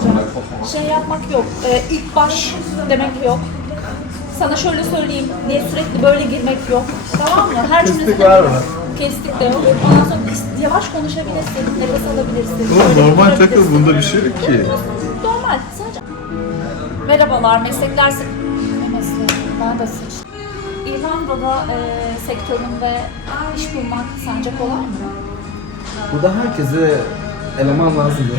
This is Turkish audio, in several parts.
söyleyeceğim. Şey yapmak yok. Ee, ilk baş demek yok. Sana şöyle söyleyeyim diye sürekli böyle girmek yok. Tamam mı? Her Kestik var mı? Kestik de yok. Ondan sonra yavaş konuşabilirsin, nefes alabilirsin. Böyle normal takıl bunda bir şey yok ki. Normal, sadece. Merhabalar, meslekler... Ne mesleği? Ben de seçtim. İrlanda'da e, sektöründe iş bulmak sence kolay mı? Burada herkese eleman lazım.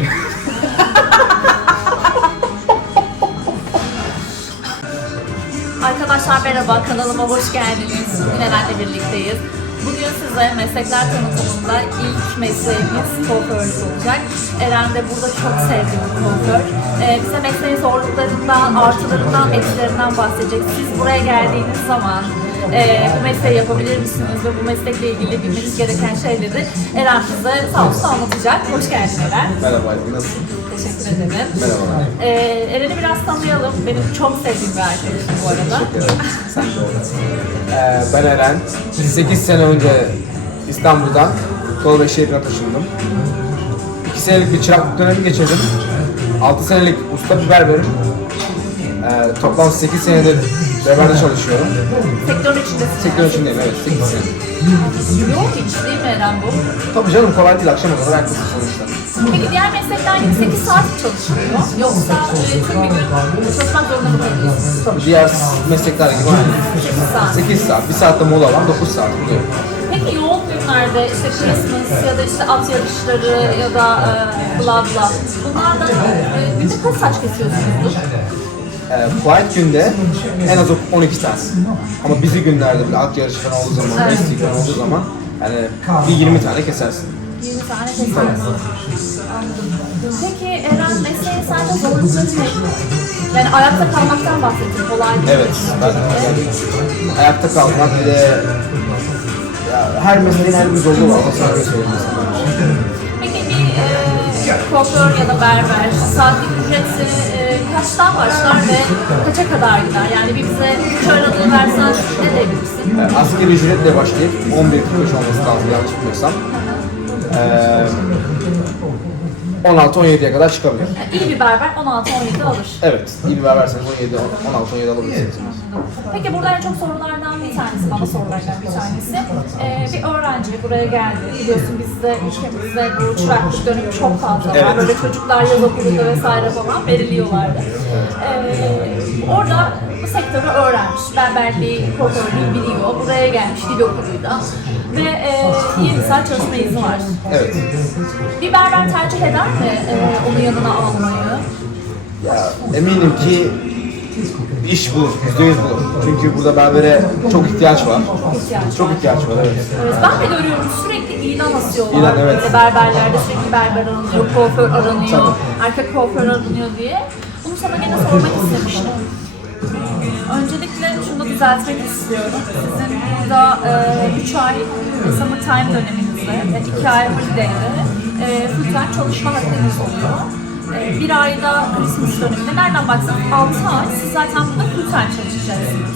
Arkadaşlar merhaba, kanalıma hoş geldiniz. Bugün Eren'le birlikteyiz. Bugün size meslekler tanıtımında ilk mesleğimiz kuaförlük olacak. Eren de burada çok sevdiğim kuaför. Ee, bize mesleğin zorluklarından, artılarından, eksilerinden bahsedecek. Siz buraya geldiğiniz zaman e, bu mesleği yapabilir misiniz ve bu meslekle ilgili bilmeniz gereken şeyleri Eren bize sağ olsun anlatacak. Hoş geldin Eren. Merhaba, nasılsın? Teşekkür ederim. Merhabalar. Ee, Eren'i biraz tanıyalım. Benim çok sevdiğim bir arkadaşım bu arada. Ee, ben Eren. 8 sene önce İstanbul'dan Tolu şehrine taşındım. 2 senelik bir çıraklık dönemi geçirdim. 6 senelik usta bir berberim. Ee, toplam 8 senedir berberde çalışıyorum. Sektörün içindesin. Sektör içindeyim, evet 8 sene. Yoğun bir iş değil mi Eren bu? Tabii canım kolay değil, akşama kadar herkesin sonuçta. Peki diğer meslekler gibi 8 saat çalışılıyor? Yoksa e, tüm bir gün çalışmak zorunda mı kalıyorsunuz? Tabii diğer meslekler gibi aynı. 8 saat. 8 saat, 1 saatte mola var, 9 saat buluyor. Peki yoğun günlerde işte Christmas ya da işte at yarışları ya da e, bla bla bunlardan e, günde kaç saç kesiyorsunuz? e, quiet günde en az 12 saat. Ama bizi günlerde bile at yarışı falan olduğu zaman, Evet. olduğu zaman yani bir 20 tane kesersin. 20 tane kesersiniz. Anladım. Peki Eren mesleğin sence zorlukları ne? Yani ayakta kalmaktan bahsettin. Kolay değil. Evet, ben yani ayakta kalmak bir de ya, her mesleğin her bir zorluğu var. Peki bir e, kuaför ya da berber saatlik ücreti e, kaçtan başlar ve kaça kadar gider? Yani bir bize üç aralığı versen ne diyebilirsin? Yani asgari ücretle başlayıp 11-45 olması lazım yanlış bilmiyorsam. Ee, 16-17'ye kadar çıkabilir. Yani iyi bir berber 16-17 alır. Evet, iyi bir verseniz 17 16-17 alabilirsiniz. Peki burada en çok sorulardan bir tanesi, bana sorulardan bir tanesi. Ee, bir öğrenci buraya geldi. Biliyorsun bizde ülkemizde bu çıraklık dönemi çok fazla var. Evet. Böyle çocuklar yaz okulunda vesaire falan veriliyorlardı. Ee, orada bu sektörü öğrenmiş. Berberliği, kuaförlüğü biliyor. Buraya gelmiş dil okuluyla. Ve e, 20 saat çalışma izni var. Evet. Bir berber tercih eder mi e, onun yanına almayı? Ya eminim ki iş bulur, yüzde yüz bulur. Çünkü burada berbere çok ihtiyaç var. Çok ihtiyaç var, evet. Evet, ben de görüyorum sürekli ilan asıyorlar. İlan, evet. Böyle berberlerde sürekli berber aranıyor, kuaför aranıyor, Tabii. erkek kuaför aranıyor diye. Bunu sana gene sormak istemiştim. Öncelikle şunu da düzeltmek istiyorum. Sizin burada 3 ay summertime döneminizde ve 2 ay holiday'de e, full time çalışma hakkınız oluyor. E, bir ayda Christmas döneminde nereden baksanız 6 ay siz zaten burada full time çalışacaksınız.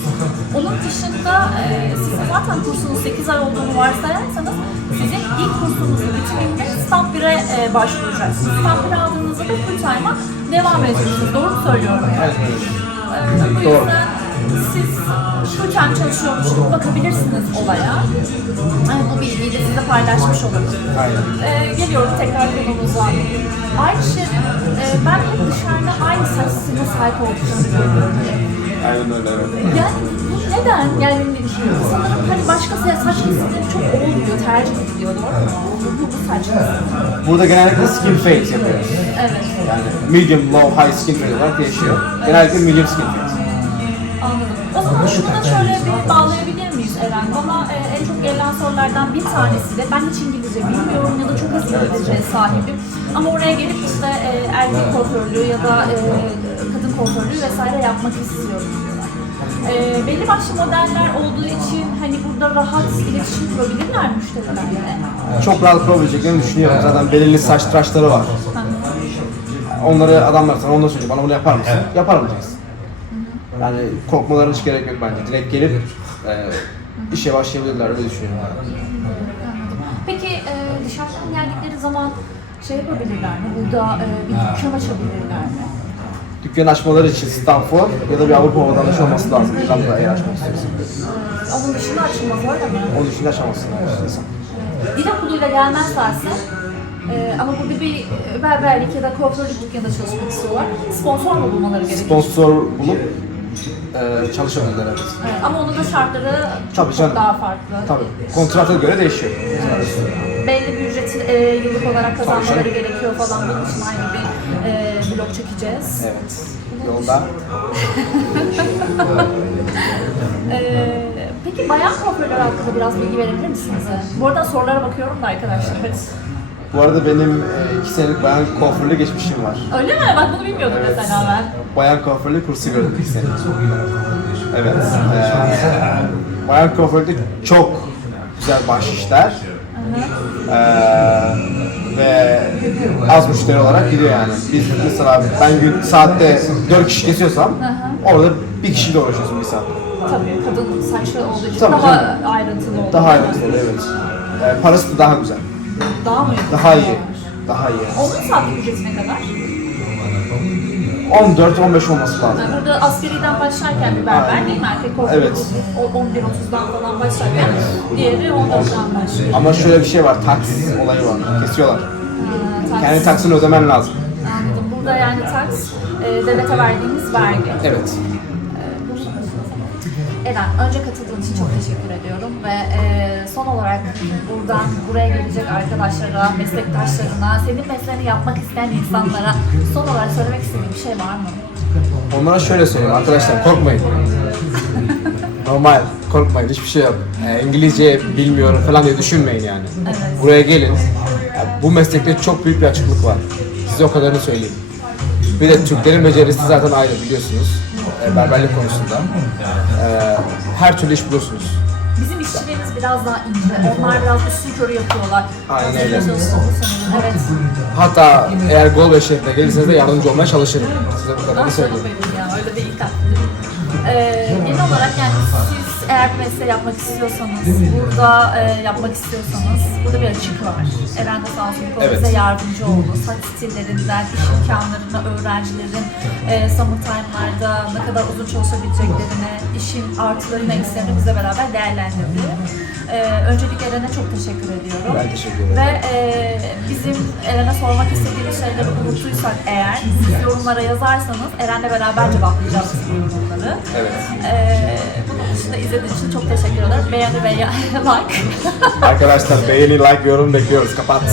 Onun dışında e, sizin zaten kursunuz 8 ay olduğunu varsayarsanız sizin ilk kursunuzun bitiminde stamp 1'e e, başvuracaksınız. Stamp 1 aldığınızda da full time'a devam ediyorsunuz. Doğru mu söylüyorum? Evet, Ee, bu yüzden siz time çalışıyormuş gibi bakabilirsiniz olaya. Yani bu bilgiyi de size paylaşmış olurum. Ee, geliyorum tekrar konumuza. Ayşe, e, ben hep dışarıda aynı saç stiline sahip olduğunu görüyorum. Aynen öyle, evet. Yani neden? Yani sanırım hani başka saç kesimleri çok olmuyor, tercih ediliyor doğru mu? Bu, bu saç kesimi. Burada genellikle skin fade yapıyoruz. Evet. Yani medium, low, high skin fade olarak değişiyor. Genellikle medium skin fade. Da şöyle bir bağlayabilir miyiz Eren? Bana e, en çok gelen sorulardan bir tanesi de ben hiç İngilizce bilmiyorum ya da çok az İngilizce sahibim. Ama oraya gelip işte e, erkek kuaförlüğü ya da e, kadın kuaförlüğü vesaire yapmak istiyorum diyorlar. E, belli başlı modeller olduğu için hani burada rahat iletişim kurabilirler müşterilerle. Çok rahat kurabileceklerini düşünüyorum. Zaten belirli saç tıraşları var. Onları adamlar sana ondan söyleyecek. Bana bunu yapar mısın? Yaparım diyeceksin. Yani korkmalarına hiç gerek yok bence. Direkt gelip e, işe başlayabilirler öyle düşünüyorum. Peki e, dışarıdan geldikleri zaman şey yapabilirler mi? Burada e, bir dükkan açabilirler mi? Dükkan açmaları için Stanford ya da bir Avrupa vatandaşı olması lazım. İrlanda'da eğer açmak istiyorsan. E, onun dışında açılmaz öyle mi? Onun dışında açamazsın istiyorsan. Dil okuluyla gelmezlerse e, ama burada bir berberlik ya da kuaförlük dükkanında çalışmak istiyorlar. Sponsor mu bulmaları gerekiyor? Sponsor bulup e, çalışabilirler evet. Evet, ama onun da şartları çok, Tabii çok canım. daha farklı. Tabii. Kontrata göre değişiyor. Belli bir ücreti e, yıllık olarak kazanmaları canım. gerekiyor falan. Bunun için ayrı bir e, blog çekeceğiz. Evet. Yolda. E, peki bayan kuaförler hakkında biraz bilgi verebilir misiniz? Bu arada sorulara bakıyorum da arkadaşlar. Bu arada benim e, iki senelik bayan kuaförlüğü geçmişim var. Öyle mi? Bak bunu bilmiyordum mesela ben. Bayan kuaförlüğü kursu gördüm iki senelik. Evet. E, bayan kuaförlükte çok güzel bahşişler. E, ve az müşteri olarak gidiyor yani. Biz mesela ben gün saatte 4 kişi kesiyorsam orada bir kişiyle uğraşıyorsun bir saat. Tabii kadın saçlı olduğu için Tabii daha canım. ayrıntılı oldu. Daha ayrıntılı evet. E, parası da daha güzel. Daha mı? Daha iyi. Daha iyi. Onun saatlik ücreti ne kadar? 14-15 olması lazım. Yani burada askeriden başlarken bir berber değil mi? Erkek kuaförü Evet. o 11-30'dan falan başlarken diğeri 14'dan başlıyor. Ama şöyle bir şey var, taks olayı var. Kesiyorlar. Ha, taks. Kendi taksını ödemen lazım. Anladım. Burada yani taks e, devlete verdiğimiz vergi. Evet. Eren, önce katıldığın için çok teşekkür ediyorum ve e, son olarak buradan buraya gelecek arkadaşlara, meslektaşlarına, senin mesleğini yapmak isteyen insanlara son olarak söylemek istediğin bir şey var mı? Onlara şöyle söyleyeyim arkadaşlar korkmayın. Normal, korkmayın hiçbir şey yok. Ee, İngilizce bilmiyorum falan diye düşünmeyin yani. Evet. Buraya gelin. Yani bu meslekte çok büyük bir açıklık var. Size o kadarını söyleyeyim. Bir de Türklerin becerisi zaten ayrı biliyorsunuz. Ee, berberlik konusunda. Ee, her türlü iş bulursunuz. Bizim işçilerimiz biraz daha ince. Onlar biraz üstün körü yapıyorlar. Aynen öyle. Evet. Hatta eğer gol ve şehrine gelirseniz de yardımcı olmaya çalışırım. Size bu kadarını söyleyeyim. ya, öyle değil tatlım. Ee, genel olarak yani siz eğer bir mesleği yapmak istiyorsanız, burada e, yapmak istiyorsanız, burada bir açık var. Eren de sağ olsun bu Evet. bize yardımcı oldu. Saç stillerinden, iş imkanlarına, öğrencilerin e, summer time'larda ne kadar uzun çalışabileceklerini, işin artılarını, eksilerini bize beraber değerlendirdi. Ee, öncelikle Eren'e çok teşekkür ediyorum. Ben teşekkür ederim. Ve e, bizim Eren'e sormak istediğimiz şeyleri unuttuysak eğer, siz yorumlara yazarsanız Eren'le beraber cevaplayacağız bu yorumları. Evet. E, bunun dışında izlediğiniz için çok teşekkür ederim. Beğeni ve like. Arkadaşlar beğeni, like, yorum bekliyoruz. Kapat.